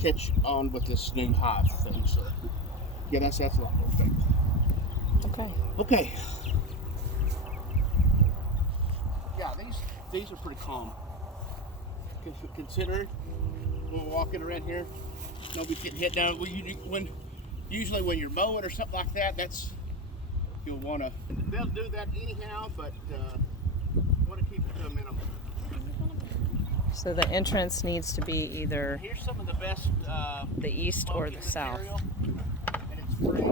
catch on with this new hive thing. So, yeah, that's a lot more thing. Okay. Okay. Yeah, these are pretty calm. Consider when we're walking around here, nobody's getting hit down. Usually when you're mowing or something like that, you'll want to. They'll do that anyhow, but want to keep it to a minimum. So the entrance needs to be either Here's some of the best the east or the south. And it's free.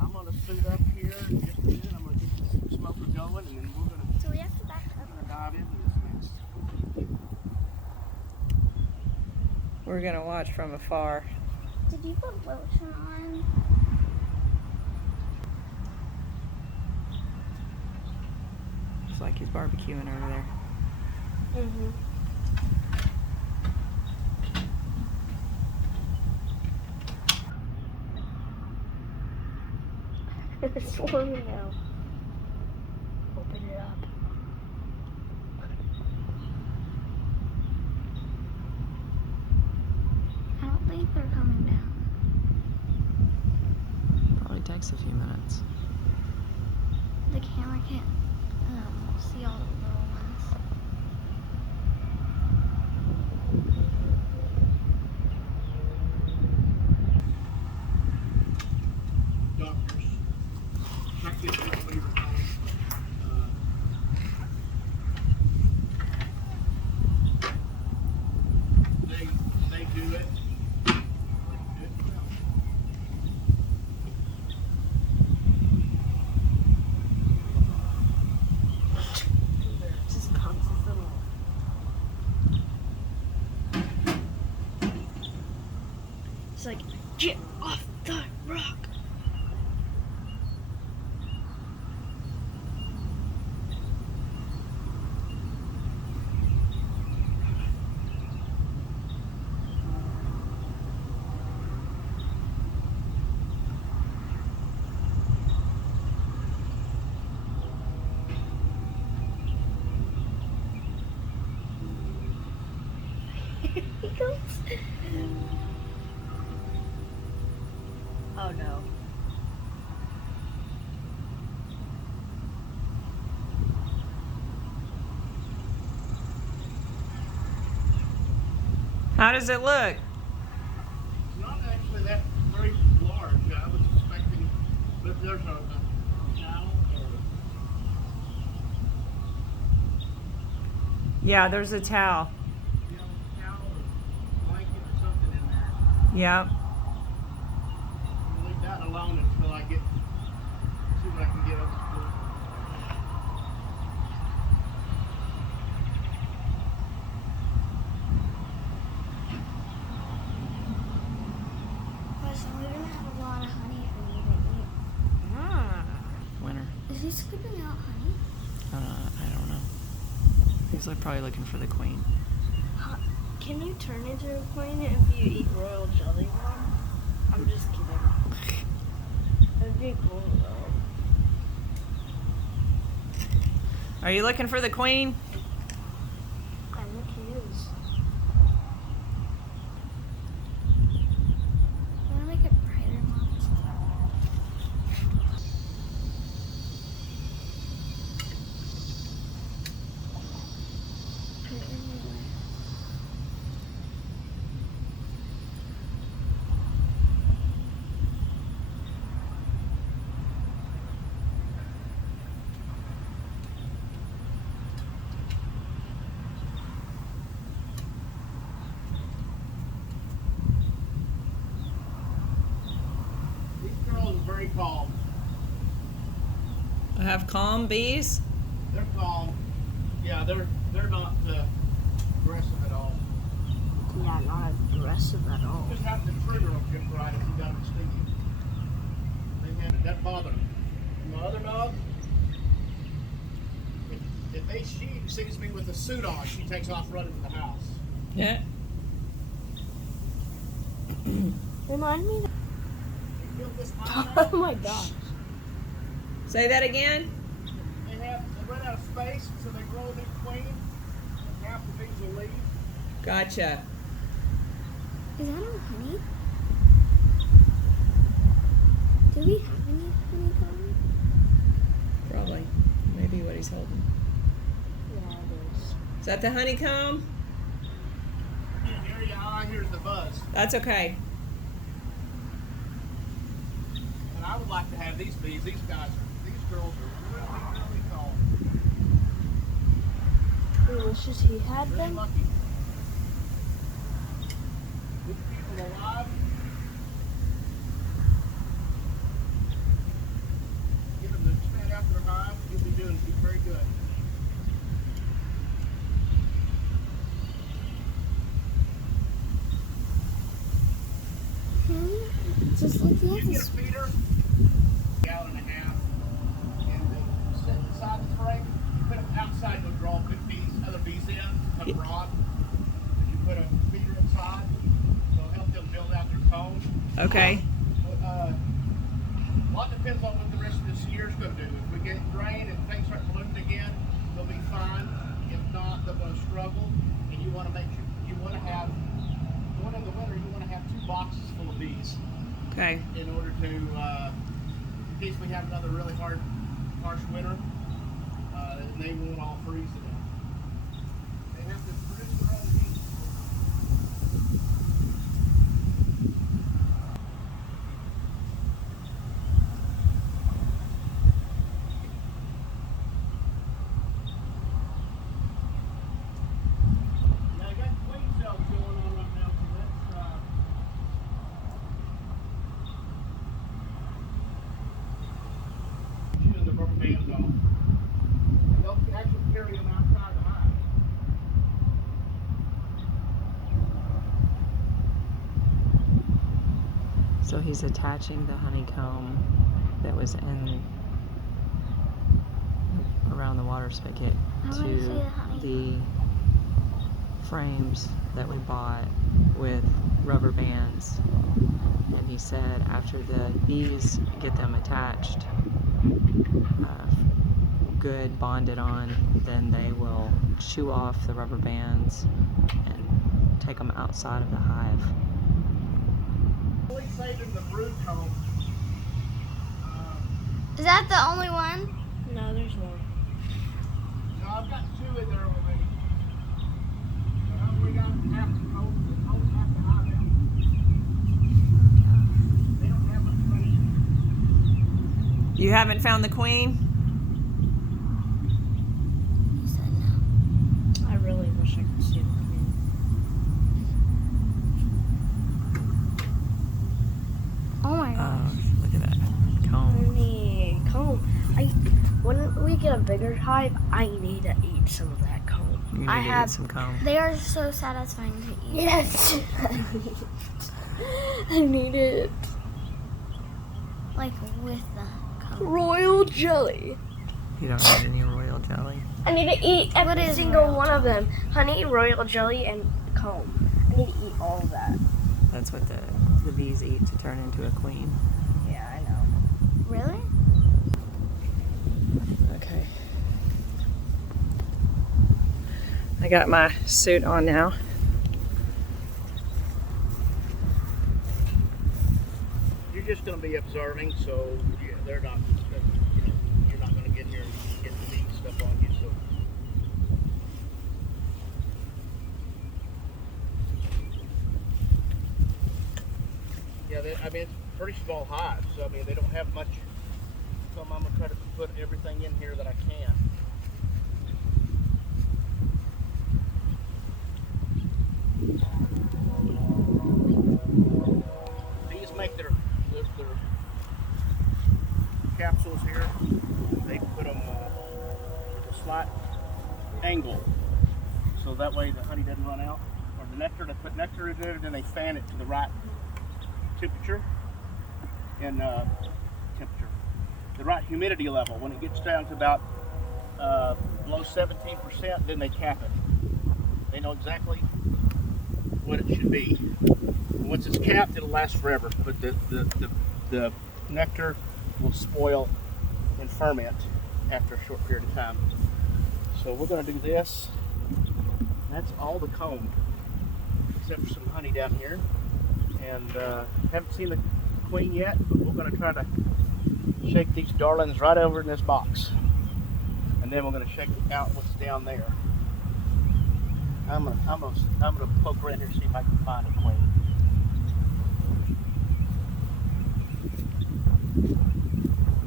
I'm gonna suit up here in just a minute. I'm gonna get the smoker going, and then we're gonna. So we have to back up. We're gonna dive into this next. We're gonna watch from afar. Did you put lotion on? Looks like he's barbecuing over there. Mm-hmm. It's swimming now. Open it up. I don't think they're coming down. Probably takes a few minutes. The camera can't see all the little ones. Doctors, check this out when you're home. They do it. Just bounces them off. It's like, get off the rock. He goes. Oh no. How does it look? It's not actually that very large. I was expecting, but there's a towel or Yeah, there's a towel. towel or blanket or something in there. Yep. I'll leave that alone until I see what I can get up to. Listen, we're gonna have a lot of honey for you to eat. Winner. Is he scooping out honey? I don't know. He's probably looking for the queen. Can you turn into a queen if you eat royal jelly one? I'm just kidding. That'd be cool though. Are you looking for the queen? I think he is. Wanna make it brighter, Mom? Put it anywhere. These girls are very calm. I have calm bees. They're calm. Yeah, they're not aggressive at all. Yeah, not aggressive at all. Just have to trigger them just right if you got them stinging. That bother them. My other dog, she sees me with a suit on, she takes off running to the house. Yeah. Remind me. You feel this Oh my gosh. Say that again. They run out of space, so they grow a new queen, and half the bees will leave. Gotcha. Is that all honey? Do we have any honeycomb? Probably. Maybe what he's holding. Yeah, it is. Is that the honeycomb? Here you are. Here's the buzz. That's okay. And I would like to have these bees. These girls are really, really tall. He wishes he had Really them. lucky. Good people alive. Get them to expand out their hive. You'll be doing very good. Just looking You at get a this. feeder, gallon and a half, and set inside the frame. You put them outside, they'll draw other bees in, come broad. If you put a feeder inside, it'll help them build out their comb. Okay. A lot depends on what the rest of this year's going to do. If we get rain and things start blooming again, they'll be fine. If not, they're going to struggle. And you want to you want to have, one in the winter, you want to have 2 boxes full of bees. Okay. In order to, in case we have another really harsh winter, and they won't all freeze to death. They have to produce their own heat. Now I got queen cells going on right now, so that's shooting the rubber bands off. And they'll actually carry them outside the hive. So he's attaching the honeycomb that was in around the water spigot I wanna see to the honeycomb. the frames that we bought with rubber bands. And he said after the bees get them attached, good bonded on, then they will chew off the rubber bands and take them outside of the hive. Only saving the brood comb. Is that the only one? No, there's more. No, I've got 2 in there already. But I've already got half the comb, almost half the hive out. They don't have much money. You haven't found the queen? He said no. I really wish I could see the queen. Oh my gosh. Oh, look at that comb. Honey, comb. When we get a bigger hive, I need to eat some of that comb. You need I to have- eat some comb. They are so satisfying to eat. Yes. I need it. Like with the comb. Royal jelly. You don't need any royal jelly. I need to eat What every is single royal one of them. Honey, royal jelly, and comb. I need to eat all of that. That's what the bees eat to turn into a queen. Yeah, I know. Really? Okay. I got my suit on now. You're just going to be observing, so yeah, they're not, you're not going to get here and get the meat stuff on you. So. Yeah, I mean, it's a pretty small hive, so I mean, they don't have much. So I'm going to try to put everything in here that I can. These make their capsules here. They put them with a slight angle, so that way the honey doesn't run out. Or the nectar, they put nectar in there, then they fan it to the right temperature and the right humidity level. When it gets down to about below 17%, then they cap it. They know exactly what it should be. Once it's capped, it'll last forever, but the nectar will spoil and ferment after a short period of time. So we're going to do this. That's all the comb, except for some honey down here. And haven't seen the queen yet, but we're going to try to shake these darlings right over in this box. And then we're going to shake out what's down there. I'm gonna poke around here and see if I can find a queen.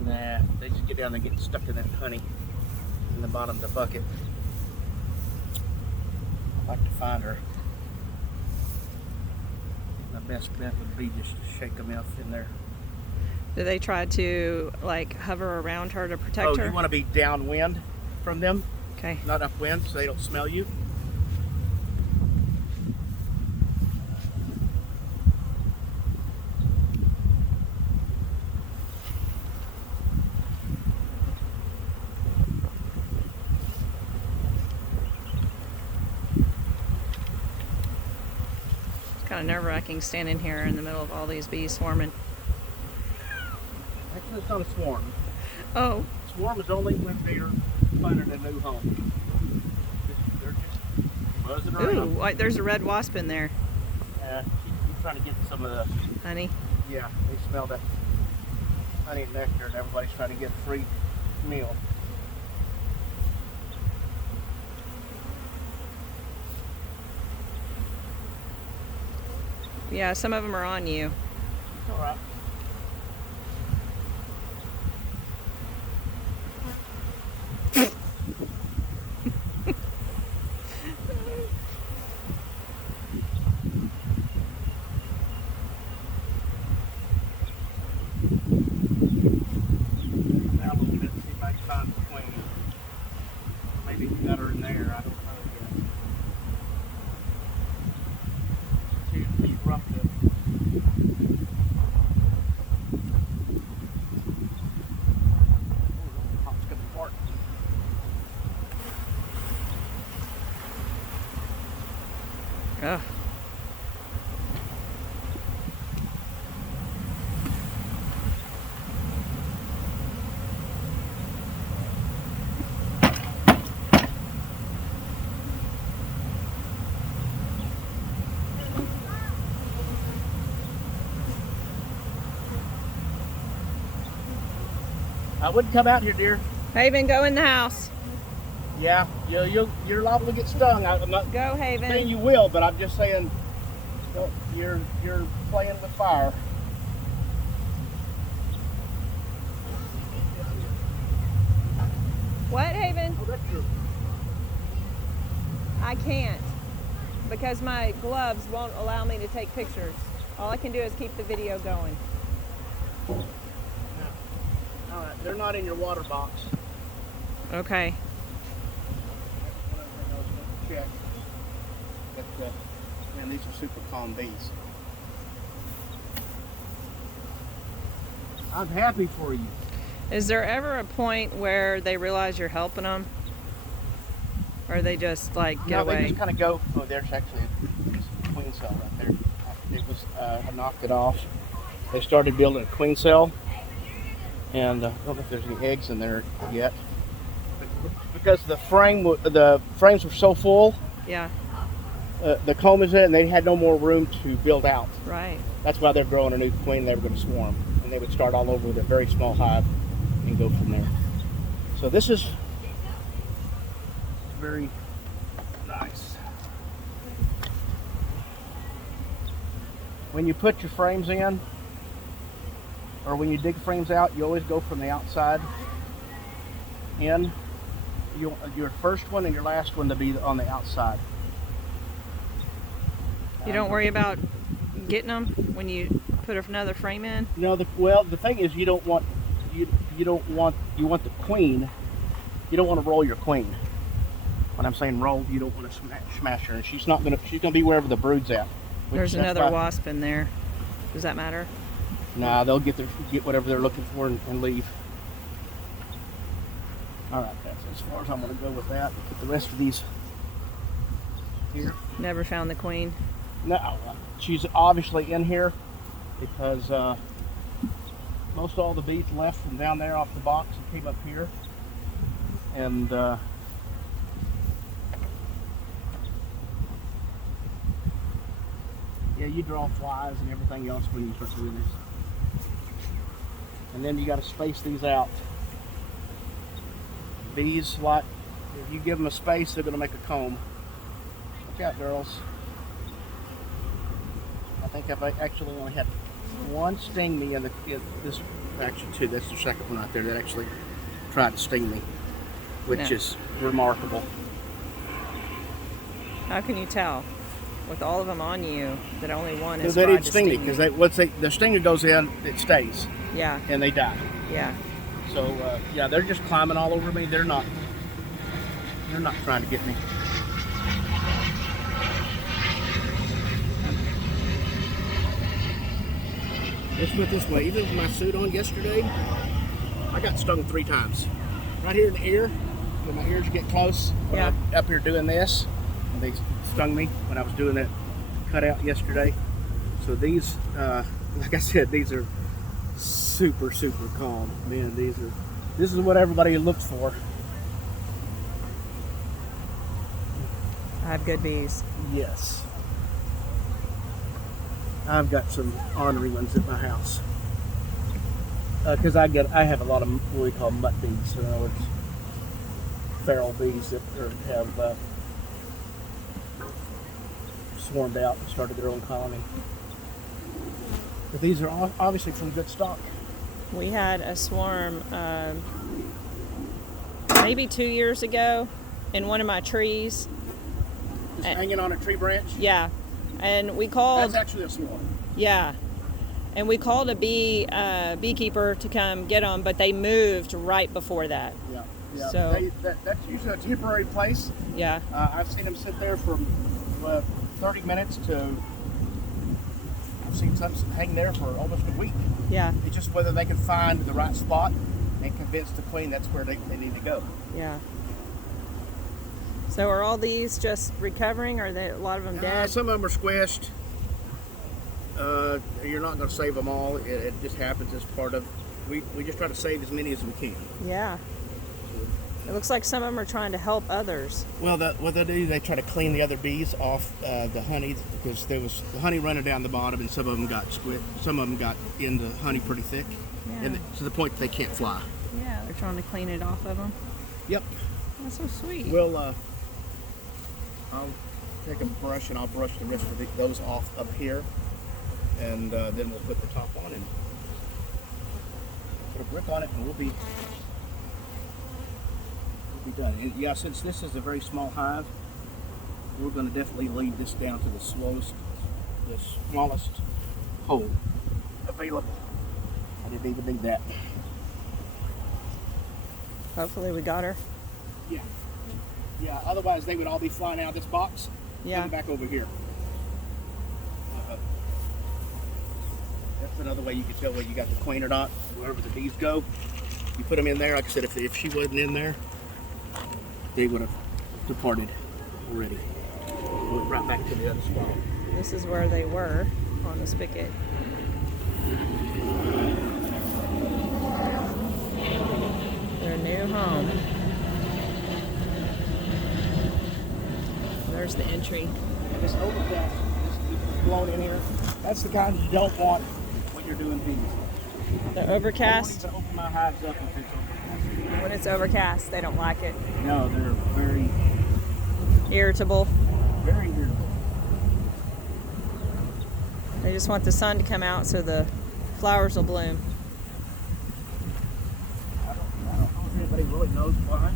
Nah, they just get down there and get stuck in that honey in the bottom of the bucket. I'd like to find her. My best bet would be just to shake them out in there. Do they try to like hover around her to protect Oh, her? you want to be downwind from them, Okay. not upwind, so they don't smell you. It's kind of nerve-wracking standing here in the middle of all these bees swarming. Actually, it's not a swarm. Oh, Swarm is only when they're finding a new home. They're just buzzing ooh, around. like there's a red wasp in there, She's trying to get some of the, honey. yeah, they smell that honey and nectar, and everybody's trying to get a free meal. Yeah, some of them are on you. All right. Now a little bit, see if I can find the queen. Maybe we got her in there. I don't know yet. She's too rough to. Oh, it's gonna fart. Ugh. I wouldn't come out here, dear. Haven, go in the house. Yeah, you're liable to get stung. I'm not Go, saying Haven. you will, but I'm just saying you're playing with fire. What, Haven? Oh, that's true. I can't because my gloves won't allow me to take pictures. All I can do is keep the video going. All right, they're not in your water box. Okay. One other thing I was going to check. Man, these are super calm bees. I'm happy for you. Is there ever a point where they realize you're helping them? Or they just like get No, away? they just kind of go. Oh, there's actually a queen cell right there. It was I knocked it off. They started building a queen cell, and I don't know if there's any eggs in there yet. But because the frames were so full, Yeah, the comb is in, and they had no more room to build out. right. That's why they're growing a new queen. They were going to swarm, and they would start all over with a very small hive and go from there. So this is very nice. When you put your frames in, or when you dig frames out, you always go from the outside in. You want your first one and your last one to be on the outside. You don't worry about getting them when you put another frame in? No, the thing is you want the queen. You don't want to roll your queen. When I'm saying roll, you don't want to smash her, and she's gonna be wherever the brood's at. There's another wasp in there. Does that matter? Nah, they'll get whatever they're looking for and leave. All right, that's as far as I'm gonna go with that. Put the rest of these here. Never found the queen. No, she's obviously in here because most all the bees left from down there off the box and came up here, and Yeah, you draw flies and everything else when you start doing this. And then you got to space these out. Bees, like, if you give them a space, they're going to make a comb. Look out, girls. I think I've actually only had one sting me in this, actually two, that's the second one out there that actually tried to sting me, which Yeah. is remarkable. How can you tell with all of them on you that only one Because is they tried didn't to sting me, sting because you? the stinger goes in, it stays, Yeah, and they die. yeah. So yeah, they're just climbing all over me. They're not trying to get me. Let's put it this way, even with my suit on yesterday, I got stung 3 times. Right here in the ear, when my ears get close, when Yeah. I'm up here doing this, and they stung me when I was doing that cutout yesterday. So these, like I said, these are super, super calm. Man, this is what everybody looks for. I have good bees. Yes. I've got some ornery ones at my house. Because I have a lot of what we call mutt bees. In other words, feral bees that have swarmed out and started their own colony. But these are obviously from good stock. We had a swarm maybe 2 years ago in one of my trees. Just hanging on a tree branch. Yeah, and we called. That's actually a swarm. Yeah, and we called a beekeeper to come get them, but they moved right before that. Yeah. Yeah. So- That's usually a temporary place. Yeah, I've seen them sit there from 30 minutes to. I've seen some hang there for almost a week. yeah, It's just whether they can find the right spot and convince the queen that's where they need to go. yeah. So are all these just recovering? Or are they, a lot of them dead? Some of them are squished. You're not going to save them all. It just happens as part of. We just try to save as many as we can. Yeah. It looks like some of them are trying to help others. Well, what they do, they try to clean the other bees off the honey because there was the honey running down the bottom, and some of them got squished. Some of them got in the honey pretty thick, and to the point that they can't fly. Yeah, they're trying to clean it off of them. Yep. That's so sweet. We'll. I'll take a brush and I'll brush the rest of those off up here, and then we'll put the top on and put a brick on it, and we'll be done. And yeah, since this is a very small hive, we're going to definitely lead this down to the smallest hole available. I didn't even need that. Hopefully we got her. Yeah. Yeah, otherwise they would all be flying out of this box. Yeah. Coming back over here. That's another way you can tell whether you got the queen or not. Wherever the bees go, you put them in there. Like I said, if she wasn't in there, they would have departed already. Went right back to the other spot. This is where they were on the spigot. Their new home. There's the entry. This overcast is blown in here. That's the kind you don't want when you're doing bees. The I don't want overcast. to open my hives up if it's overcast. When it's overcast, they don't like it. No, they're very, Irritable. very irritable. They just want the sun to come out so the flowers will bloom. I don't know if anybody really knows why.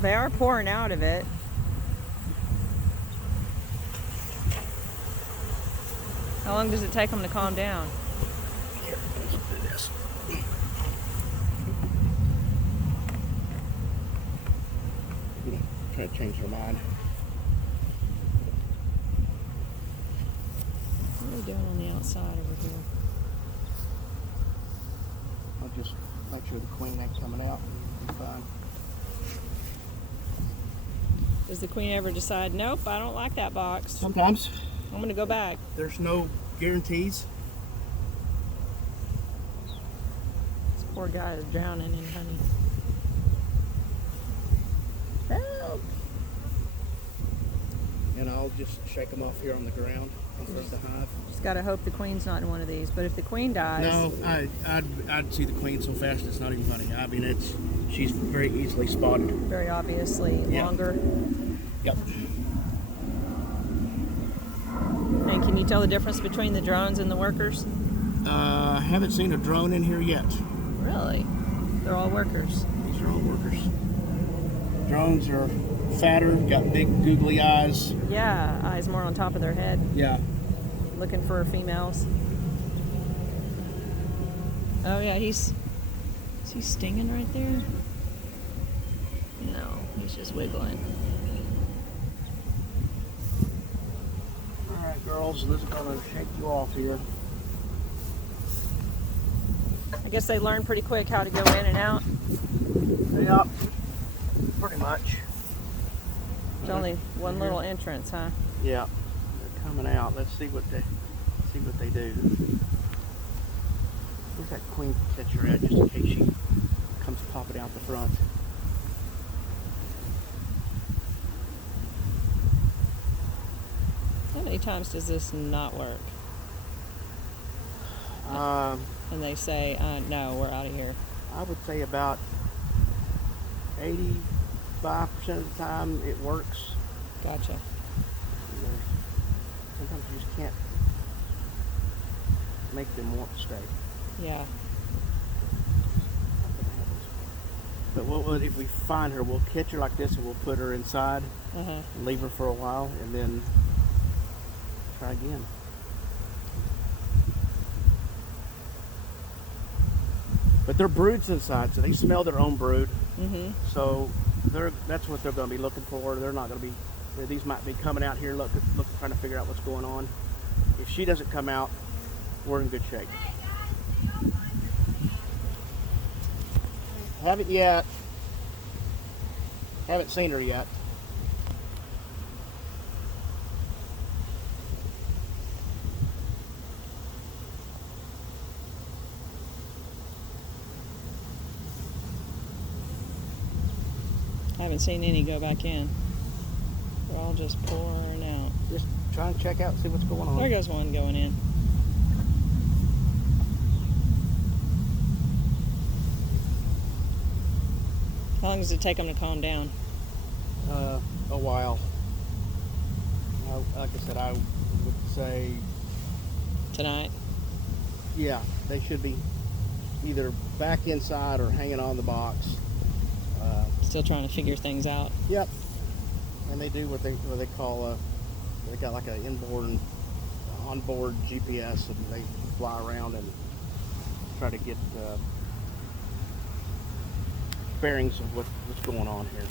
They are pouring out of it. How long does it take them to calm down? Here, let's do this. Try to change their mind. What are we doing on the outside over here? I'll just make sure the queen ain't coming out. Be fine. Does the queen ever decide, nope, I don't like that box. Sometimes I'm going to go back. there's no guarantees. This poor guy is drowning in honey. Help! and I'll just shake them off here on the ground in front of the hive. Just gotta hope the queen's not in one of these. But if the queen dies, No, I'd see the queen so fast it's not even funny. I mean, she's very easily spotted. very obviously Yeah. longer. Yep. And can you tell the difference between the drones and the workers? I haven't seen a drone in here yet. Really? They're all workers. These are all workers. Drones are fatter, got big googly eyes. Yeah, eyes more on top of their head, Yeah. looking for females. Oh yeah, is he stinging right there? No, he's just wiggling. All right, girls, this is gonna shake you off here. I guess they learn pretty quick how to go in and out. Yep. Pretty much. There's only one little entrance, huh? Yeah. They're coming out. Let's see what they do. Where's that queen catcher at, just in case she comes popping out the front? How many times does this not work? I And they say, no, we're out of here. would say about 85% of the time it works. Gotcha. Sometimes you just can't make them want to stay. Yeah. But if we find her, we'll catch her like this and we'll put her inside Uh-huh. and leave her for a while and then try again. But their brood's inside, so they smell their own brood. Mm-hmm. So that's what they're going to be looking for. They're not going to be. These might be coming out here, trying to figure out what's going on. If she doesn't come out, we're in good shape. Haven't yet. Haven't seen her yet. I haven't seen any go back in. They're all just pouring out. Just trying to check out, see what's going on. There goes one going in. How long does it take them to calm down? A while. Like I said, I would say, Tonight? yeah, they should be either back inside or hanging on the box. Still trying to figure things out. Yep. And they do what they call they got like an onboard GPS, and they fly around and try to get bearings of what's going on here.